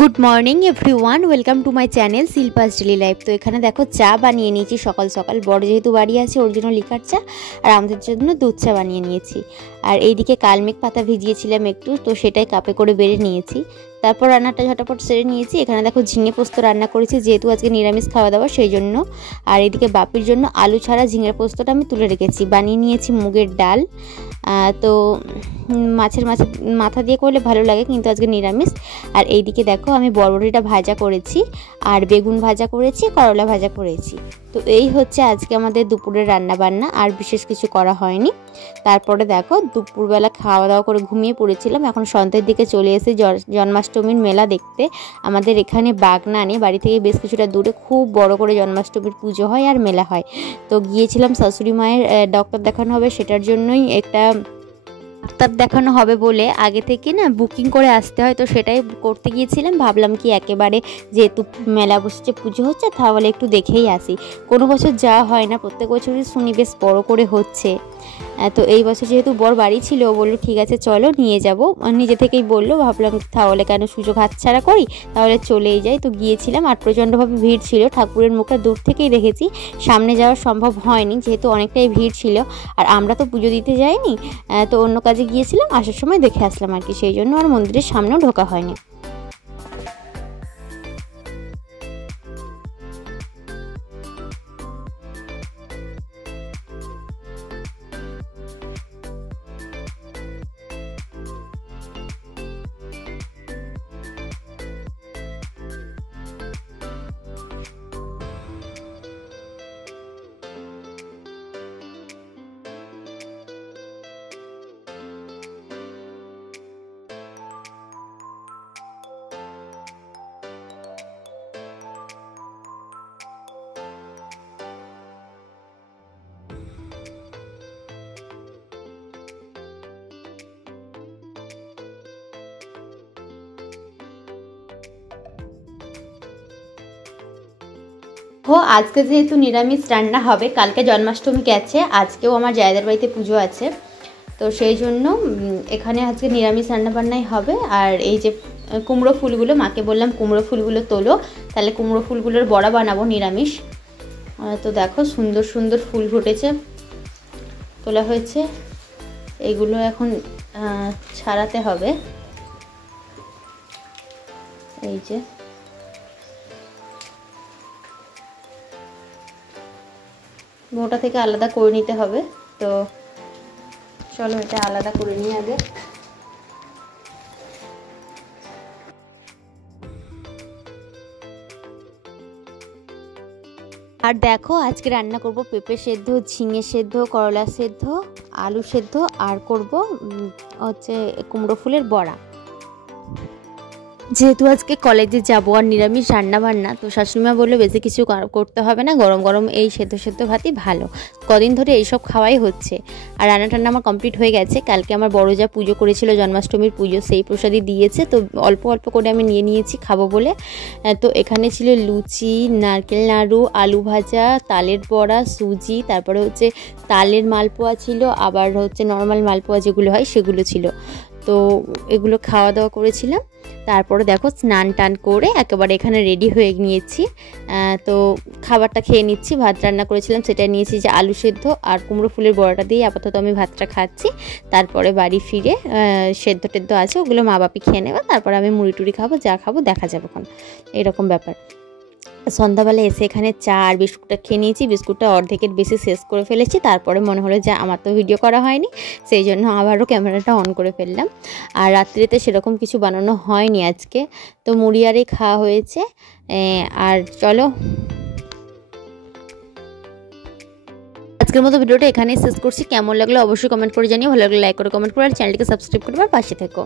Good morning everyone, welcome to my channel Shilpa's daily life. তো এখানে দেখো চা বানিয়ে নিয়েছি সকাল সকাল। বড় যেহেতু বাড়ি আছে ওর জন্য লিকার চা, আর আমাদের জন্য দুধ চা বানিয়ে নিয়েছি। আর এইদিকে কালমেঘ পাতা ভিজিয়েছিলাম একটু, তো সেটাই কাপে করে বেড়ে নিয়েছি। তারপর রান্নাটা ঝটাপট সেরে নিয়েছি। এখানে দেখো ঝিঙে পোস্ত রান্না করেছি, যেহেতু আজকে নিরামিষ খাওয়া দাওয়া সেই জন্য। আর এদিকে বাপির জন্য আলু ছাড়া ঝিঙের পোস্তটা আমি তুলে রেখেছি। বানিয়ে নিয়েছি মুগের ডাল। তো মাছের মাথা দিয়ে করলে ভালো লাগে, কিন্তু আজকে নিরামিষ। আর এইদিকে দেখো আমি বরবটিটা ভাজা করেছি, আর বেগুন ভাজা করেছি, করলা ভাজা করেছি। তো এই হচ্ছে আজকে আমাদের দুপুরের রান্না বান্না, আর বিশেষ কিছু করা হয়নি। তারপরে দেখো দুপুরবেলা খাওয়া দাওয়া করে ঘুমিয়ে পড়েছিলাম। এখন সন্ধ্যের দিকে চলে এসে জন্মাষ্টমীর মেলা দেখতে। আমাদের এখানে বাগনানে বাড়ি থেকে বেশ কিছুটা দূরে খুব বড় করে জন্মাষ্টমীর পুজো হয় আর মেলা হয়। তো গিয়েছিলাম শাশুড়ি মায়ের ডক্টর দেখানো হবে, সেটার জন্যই একটা ডাক্তার দেখানো হবে বলে আগে থেকে না বুকিং করে আসতে হয়। তো সেটাই করতে গিয়েছিলাম। ভাবলাম কি একেবারে যেহেতু মেলা বসেছে, পুজো হচ্ছে, তাহলে একটু দেখেই আসি। কোনো বছর যাওয়া হয় না, প্রত্যেক বছরই শুনি বেশ বড় করে হচ্ছে। তো এই বছর যেহেতু বর বাড়ি ছিল, ও বললো ঠিক আছে চলো নিয়ে যাব, নিজে থেকেই বললো। ভাবলাম তাহলে কেন সুযোগ হাতছাড়া করি, তাহলে চলেই যাই। তো গিয়েছিলাম, আর প্রচণ্ডভাবে ভিড় ছিল। ঠাকুরের মুখটা দূর থেকেই দেখেছি, সামনে যাওয়া সম্ভব হয়নি যেহেতু অনেকটাই ভিড় ছিল। আর আমরা তো পুজো দিতে যাইনি, তো অন্য কাজে গিয়েছিলাম, আসার সময় দেখে আসলাম আর কি, সেই জন্য আর মন্দিরের সামনেও ঢোকা হয়নি। আজকে যেহেতু নিরামিষ রান্না হবে, কালকে জন্মাষ্টমী গেছে, আজকেও আমার জায়দের বাড়িতে পুজো আছে। তো সেই জন্য এখানে আজকে নিরামিষ রান্নাবান্নাই হবে। আর এই যে কুমড়ো ফুলগুলো, মাকে বললাম কুমড়ো ফুলগুলো তোলো, তাহলে কুমড়ো ফুলগুলোর বড়া বানাবো নিরামিষ। তো দেখো সুন্দর সুন্দর ফুল ফুটেছে, তোলা হয়েছে। এইগুলো এখন ছাড়াতে হবে। এই যে মোটা থেকে আলাদা করে নিতে হবে। তো চলো এটা আলাদা করে নিই আগে। আর দেখো আজকে রান্না করব পেঁপে সেদ্ধ, ঝিঙে সেদ্ধ, করলা সেদ্ধ, আলু সেদ্ধ, আর করব হচ্ছে কুমড়ো ফুলের বড়া। যেহেতু আজকে কলেজে যাবো আর নিরামিষ রান্না বান্না, তো শাশুড়িমা বললো বেশি কিছু করতে হবে না, গরম গরম এই সেদ্ধ সেদ্ধ ভাতই ভালো। কদিন ধরে এইসব খাওয়াই হচ্ছে। আর রান্না টান্না আমার কমপ্লিট হয়ে গেছে। কালকে আমার বড় যা পুজো করেছিল, জন্মাষ্টমীর পুজো, সেই প্রসাদই দিয়েছে। তো অল্প অল্প করে আমি নিয়েছি খাবো বলে। তো এখানে ছিল লুচি, নারকেল নাড়ু, আলু ভাজা, তালের বড়া, সুজি, তারপরে হচ্ছে তালের মালপোয়া ছিল, আবার হচ্ছে নর্মাল মালপোয়া যেগুলো হয় সেগুলো ছিল। তো এগুলো খাওয়া দাওয়া করেছিলাম। তারপরে দেখো স্নান টান করে একেবারে এখানে রেডি হয়ে নিয়েছি। তো খাবারটা খেয়ে নিচ্ছি। ভাত রান্না করেছিলাম সেটা নিয়েছি, যে আলু সেদ্ধ আর কুমড়ো ফুলের বড়াটা দিয়ে আপাতত আমি ভাতটা খাচ্ছি। তারপরে বাড়ি ফিরে সেদ্ধ টেদ্ধ আছে, ওগুলো মা বাপি খেয়ে নেবে। তারপরে আমি মুড়ি টুড়ি খাবো, যা খাবো দেখা যাবে এখন, এরকম ব্যাপার। সন্ধ্যাবেলা এসে এখানে চা আর বিস্কুটটা খেয়ে নিয়েছি। বিস্কুটটা অর্ধেকের বেশি শেষ করে ফেলেছি। তারপরে মনে হলো যে আমার তো ভিডিও করা হয়নি, সেই জন্য আবারও ক্যামেরাটা অন করে ফেললাম। আর রাত্রিতে সেরকম কিছু বানানো হয়নি আজকে, তো মুড়ি আরই খাওয়া হয়েছে। আর চলো আজকের মতো ভিডিওটা এখানেই শেষ করছি। কেমন লাগলো অবশ্যই কমেন্ট করে জানিও, ভালো লাগলে লাইক করে কমেন্ট করে, আর চ্যানেলটিকে সাবস্ক্রাইব করবে, আর পাশে থেকো।